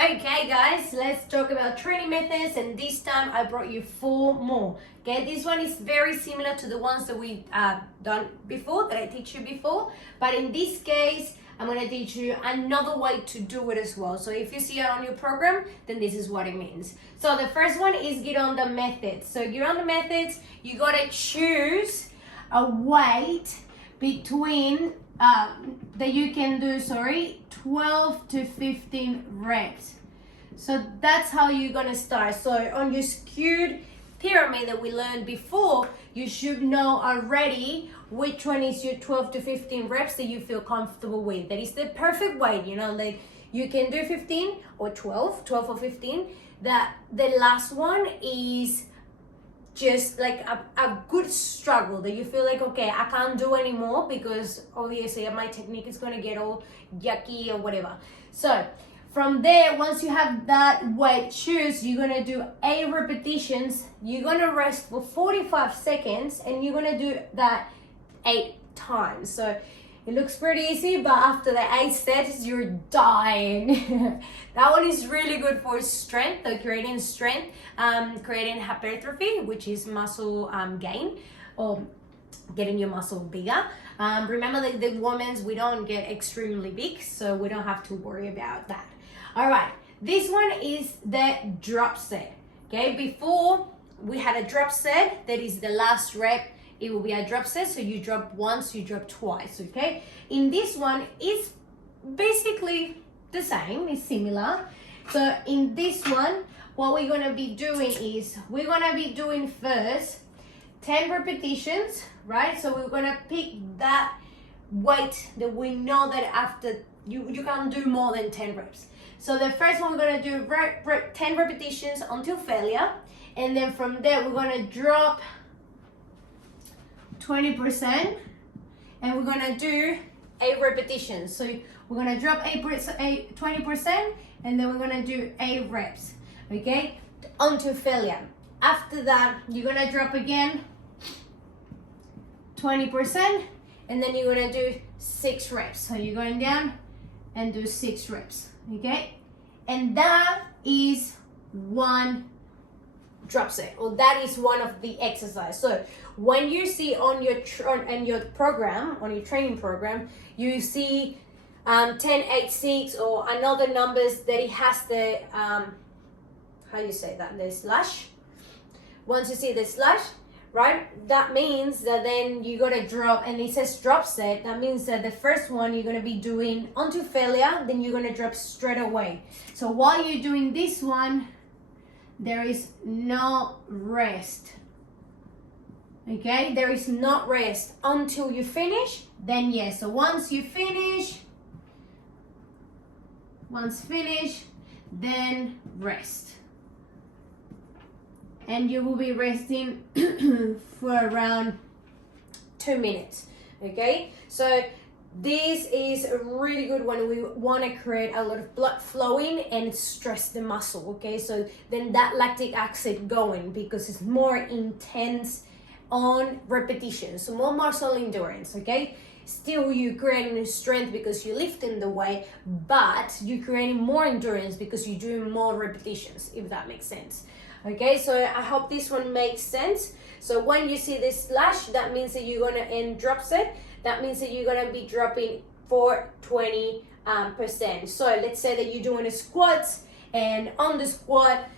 Okay guys, let's talk about training methods, and this time I brought you 4 more. Okay, this one is very similar to the ones that we done before, that I teach you before, but in this case I'm going to teach you another way to do it as well. So if you see it on your program, then this is what it means. So the first one is Gironda Method. So Gironda Methods, you got to choose a weight between that you can do 12 to 15 reps. So that's how you're gonna start. So on your skewed pyramid that we learned before, you should know already which one is your 12 to 15 reps that you feel comfortable with. That is the perfect weight, like you can do 15 or 12 or 15. That the last one is just like a good struggle that you feel like, okay, I can't do anymore because obviously my technique is going to get all yucky or whatever. So from there, once you have that weight choose, you're going to do 8 repetitions. You're going to rest for 45 seconds and you're going to do that 8 times. So it looks pretty easy, but after the 8 sets, you're dying. That one is really good for strength, creating strength, creating hypertrophy, which is muscle gain, or getting your muscle bigger. Remember that the women's, we don't get extremely big, so we don't have to worry about that. All right, this one is the drop set. Okay, before we had a drop set, that is the last rep. It will be a drop set, so you drop once, you drop twice, okay? In this one, it's basically the same, it's similar. So in this one, what we're gonna be doing is, we're gonna be doing first 10 repetitions, right? So we're gonna pick that weight that we know that after, you can't do more than 10 reps. So the first one, we're gonna do 10 repetitions until failure. And then from there, we're gonna drop 20%, and we're gonna do 8 repetitions. So we're gonna drop 20%, and then we're gonna do 8 reps, okay, until failure. After that, you're gonna drop again 20%, and then you're gonna do 6 reps. So you're going down and do 6 reps, okay? And that is one drop set, or that is one of the exercise. So when you see on your program, on your training program, you see 10, 8, 6 or another numbers that it has the how you say that, the slash. Once you see the slash, right, that means that then you gotta drop, and it says drop set. That means that the first one you're gonna be doing until failure, then you're gonna drop straight away. So while you're doing this one, there is no rest, okay? There is not rest until you finish, then yes. So once finish, then rest. And you will be resting for around 2 minutes, okay? So this is a really good one. We want to create a lot of blood flowing and stress the muscle, okay? So then that lactic acid going, because it's more intense on repetition, so more muscle endurance, okay? Still you creating strength because you're lifting the weight, but you're creating more endurance because you're doing more repetitions, if that makes sense. Okay, so I hope this one makes sense. So when you see this slash, that means that you're gonna end drop set. That means that you're gonna be dropping for 20%. So let's say that you're doing a squats, and on the squat,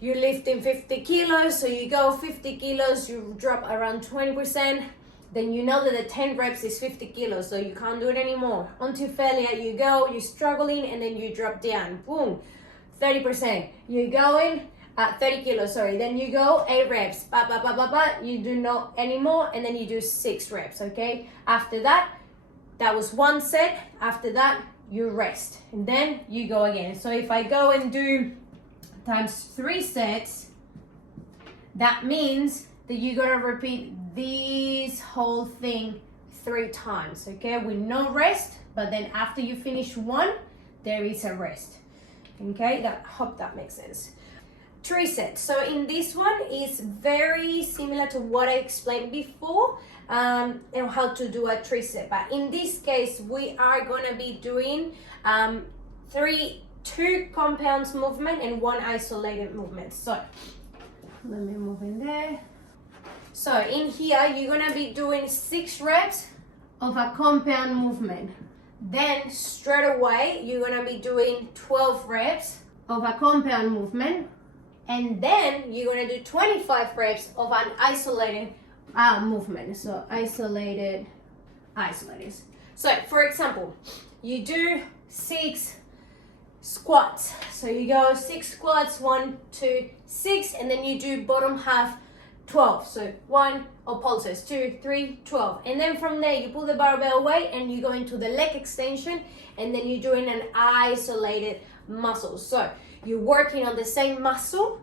you're lifting 50 kilos. So you go 50 kilos, you drop around 20%. Then you know that the 10 reps is 50 kilos, so you can't do it anymore. Until failure, you go, you're struggling, and then you drop down. Boom, 30%. You're going 30 kilos, then you go 8 reps, you do not anymore, and then you do 6 reps, okay? After that was 1 set. After that, you rest, and then you go again. So if I go and do times 3 sets, that means that you gotta repeat this whole thing 3 times, okay? With no rest, but then after you finish 1, there is a rest, okay? Hope that makes sense. Triset. So in this one is very similar to what I explained before, and how to do a triset. But in this case, we are gonna be doing 3 2 compounds movement and 1 isolated movement. So let me move in there. So in here, you're gonna be doing 6 reps of a compound movement. Then straight away, you're gonna be doing 12 reps of a compound movement. And then you're gonna do 25 reps of an isolated movement. So isolated. So for example, you do 6 squats. So you go 6 squats, 1, 2, 6, and then you do bottom half 12. So 1 pulses, 2, 3, 12. And then from there you pull the barbell away and you go into the leg extension, and then you're doing an isolated muscle. So you're working on the same muscle,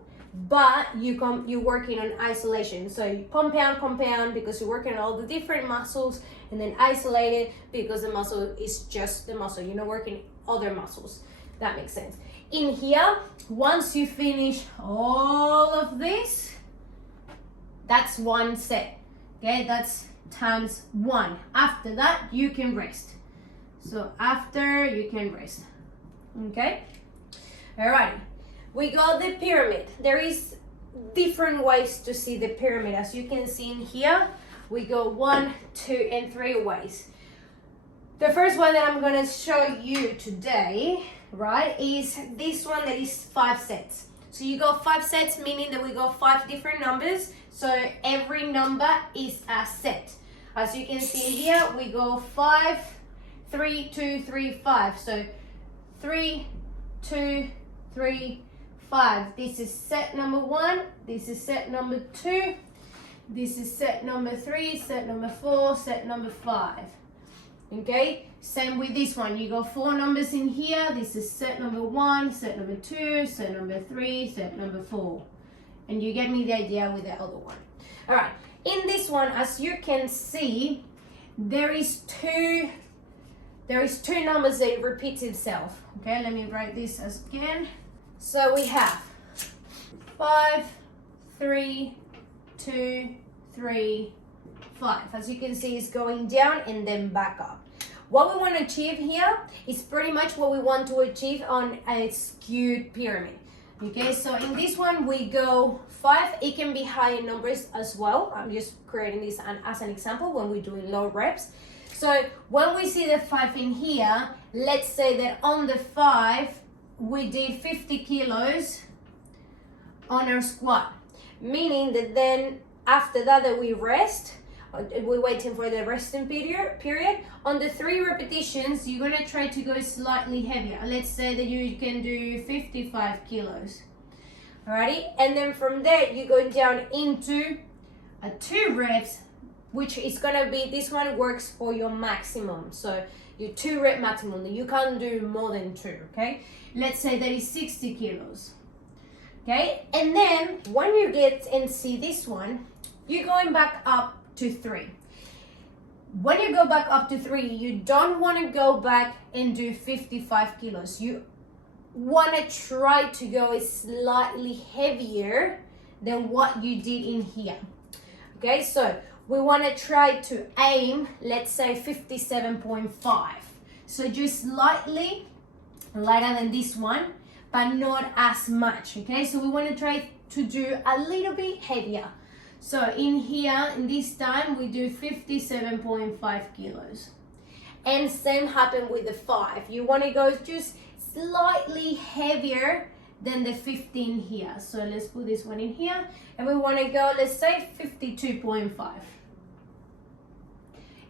but you're working on isolation. So you compound because you're working on all the different muscles, and then isolated because the muscle is just the muscle. You're not working other muscles. That makes sense. In here, once you finish all of this, that's 1 set. Okay, that's times 1. After that, you can rest. So after, you can rest. Okay? Alright. We got the pyramid. There is different ways to see the pyramid. As you can see in here, we go 1, 2, and 3 ways. The first one that I'm gonna show you today, right, is this one that is 5 sets. So you go 5 sets, meaning that we go 5 different numbers. So every number is a set. As you can see here, we go 5, 3, 2, 3, 5. So 3, 2, 3, 5. This is set number 1. This is set number 2. This is set number 3, set number 4, set number 5. Okay, same with this one. You go 4 numbers in here. This is set number 1, set number 2, set number 3, set number 4. And you get me the idea with the other one. All right, in this one, as you can see, there is two numbers that repeat itself. Okay, let me write this as again. So we have 5, 3, 2, 3, 5. As you can see, it's going down and then back up. What we want to achieve here is pretty much what we want to achieve on a skewed pyramid. Okay, so in this one we go 5. It can be higher numbers as well. I'm just creating this as an example when we're doing low reps. So when we see the 5 in here, let's say that on the 5 we did 50 kilos on our squat, meaning that then after that we rest. We're waiting for the resting period. On the 3 repetitions, you're gonna try to go slightly heavier. Let's say that you can do 55 kilos. Alrighty, and then from there, you go down into 2 reps, which is gonna be, this one works for your maximum. So your 2 rep maximum, you can't do more than 2, okay? Let's say that is 60 kilos. Okay, and then when you get and see this one, you're going back up to 3. When you go back up to 3, you don't want to go back and do 55 kilos. You want to try to go slightly heavier than what you did in here. Okay, so we want to try to aim, let's say 57.5. So just slightly lighter than this one, but not as much. Okay, so we want to try to do a little bit heavier. So in here, in this time, we do 57.5 kilos. And same happened with the 5. You want to go just slightly heavier than the 15 here. So let's put this one in here. And we want to go, let's say 52.5.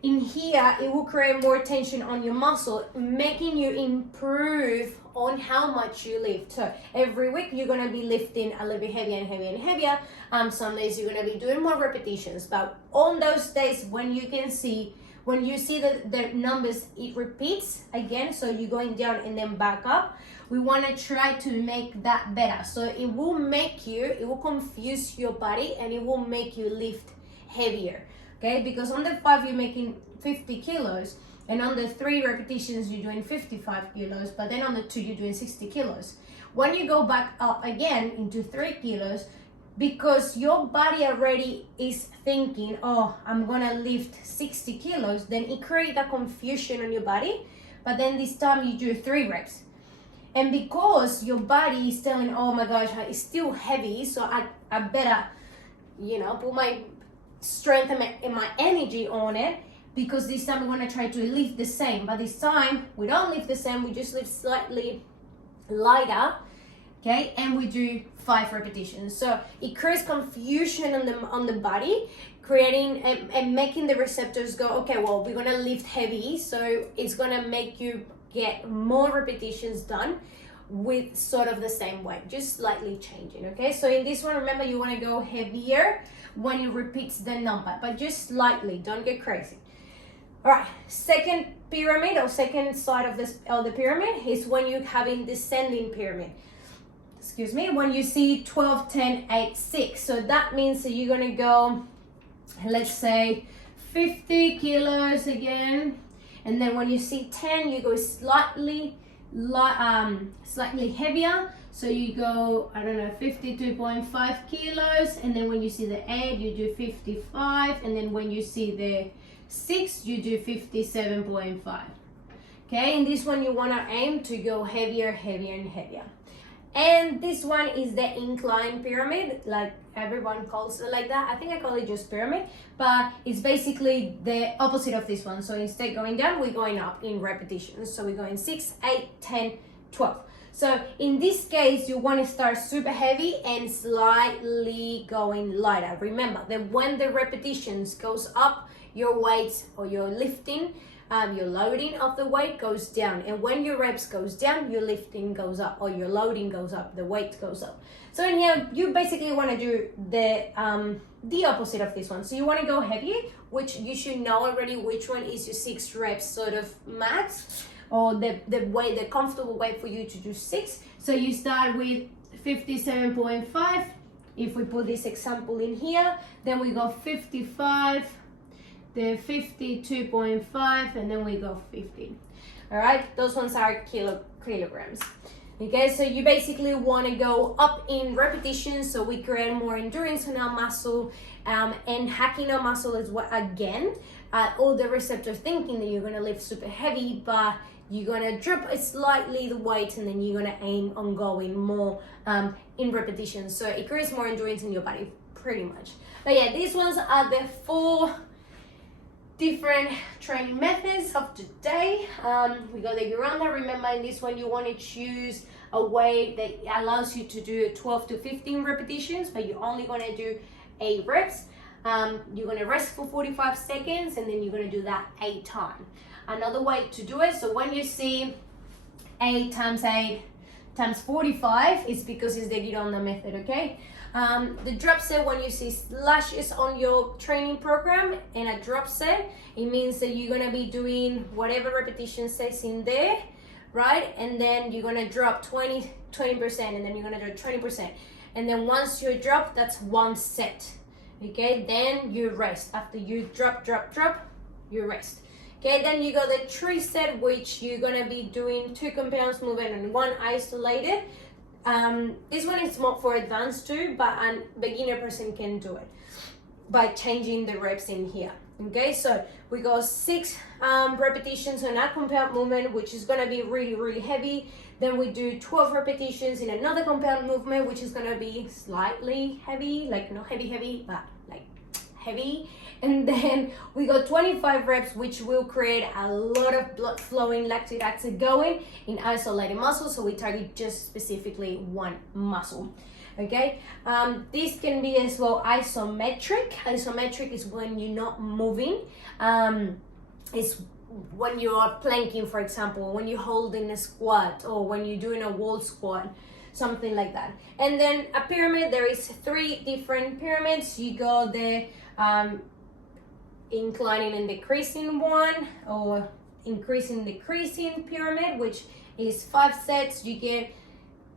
In here, it will create more tension on your muscle, making you improve on how much you lift. So every week you're gonna be lifting a little bit heavier and heavier and heavier. Some days you're gonna be doing more repetitions, but on those days when you see that the numbers, it repeats again, so you're going down and then back up, we wanna try to make that better. So it will confuse your body and it will make you lift heavier. Okay, because on the 5 you're making 50 kilos, and on the 3 repetitions you're doing 55 kilos, but then on the 2 you're doing 60 kilos. When you go back up again into 3 kilos, because your body already is thinking, oh, I'm gonna lift 60 kilos, then it creates a confusion on your body, but then this time you do 3 reps. And because your body is telling, oh my gosh, it's still heavy, so I better, put my strength and my energy on it, because this time we're gonna try to lift the same. But this time we don't lift the same, we just lift slightly lighter, okay? And we do 5 repetitions. So it creates confusion on the body, creating and making the receptors go, okay, well, we're gonna lift heavy, so it's gonna make you get more repetitions done with sort of the same weight, just slightly changing, okay? So in this one, remember, you want to go heavier when you repeat the number, but just slightly, don't get crazy. All right, second pyramid, or second side of the pyramid, is when you're having descending pyramid. Excuse me, when you see 12, 10, 8, 6. So that means that you're gonna go, let's say 50 kilos again, and then when you see 10, you go slightly heavier. So you go, I don't know, 52.5 kilos, and then when you see the 8, you do 55, and then when you see the 6, you do 57.5. Okay, and this one you want to aim to go heavier, heavier, and heavier. And this one is the incline pyramid, like everyone calls it like that. I think I call it just pyramid, but it's basically the opposite of this one. So instead going down, we're going up in repetitions. So we're going 6, 8, 10, 12. So in this case, you want to start super heavy and slightly going lighter. Remember that when the repetitions goes up, your weight or your lifting, your loading of the weight goes down, and when your reps goes down, your lifting goes up, or your loading goes up, the weight goes up. So in here, you basically want to do the opposite of this one. So you want to go heavy, which you should know already which one is your 6 reps sort of max, or the comfortable weight for you to do 6. So you start with 57.5. If we put this example in here, then we go 55. The 52.5, and then we go 50. All right, those ones are kilograms. Okay, so you basically want to go up in repetitions, so we create more endurance in our muscle, and hacking our muscle is what, again, all the receptors thinking that you're going to lift super heavy, but you're going to drop slightly the weight, and then you're going to aim on going more in repetitions. So it creates more endurance in your body, pretty much. But yeah, these ones are the 4 different training methods of today. We got the Gironda. Remember, in this one, you want to choose a weight that allows you to do 12 to 15 repetitions, but you're only going to do 8 reps. You're going to rest for 45 seconds, and then you're going to do that 8 times. Another way to do it, so when you see 8 times 8 times 45, is because it's the Gironda method, okay? The drop set, when you see slashes on your training program and a drop set, it means that you're gonna be doing whatever repetition says in there, right? And then you're gonna drop 20%, and then you're gonna do 20%. And then once you drop, that's 1 set, okay? Then you rest. After you drop, you rest. Okay, then you got the Triset, which you're gonna be doing 2 compounds movement and 1 isolated. This one is more for advanced too, but a beginner person can do it by changing the reps in here. Okay, so we got 6 repetitions on a compound movement, which is gonna be really, really heavy. Then we do 12 repetitions in another compound movement, which is gonna be slightly heavy, like not heavy, but like heavy. And then we got 25 reps, which will create a lot of blood flowing, lactic acid going in isolated muscles. So we target just specifically 1 muscle. Okay, this can be as well isometric. Isometric is when you're not moving. It's when you are planking, for example, when you're holding a squat, or when you're doing a wall squat, something like that. And then a pyramid, there is 3 different pyramids. You got the inclining and decreasing one, or increasing decreasing pyramid, which is 5 sets. You get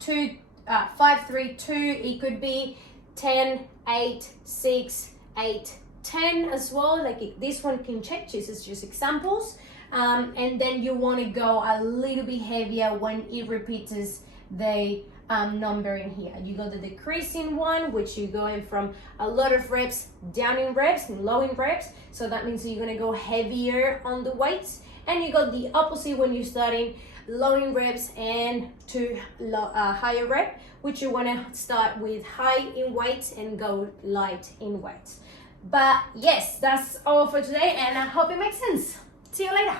5, 3, 2. It could be 10, 8, 6, 8, 10 as well. Like this one can change. This is just examples. And then you want to go a little bit heavier when it repeats the number in here. You got the decreasing one, which you're going from a lot of reps down in reps and low in reps. So that means you're going to go heavier on the weights. And you got the opposite when you're starting low in reps and to higher rep, which you want to start with high in weights and go light in weights. But yes, that's all for today, and I hope it makes sense. See you later.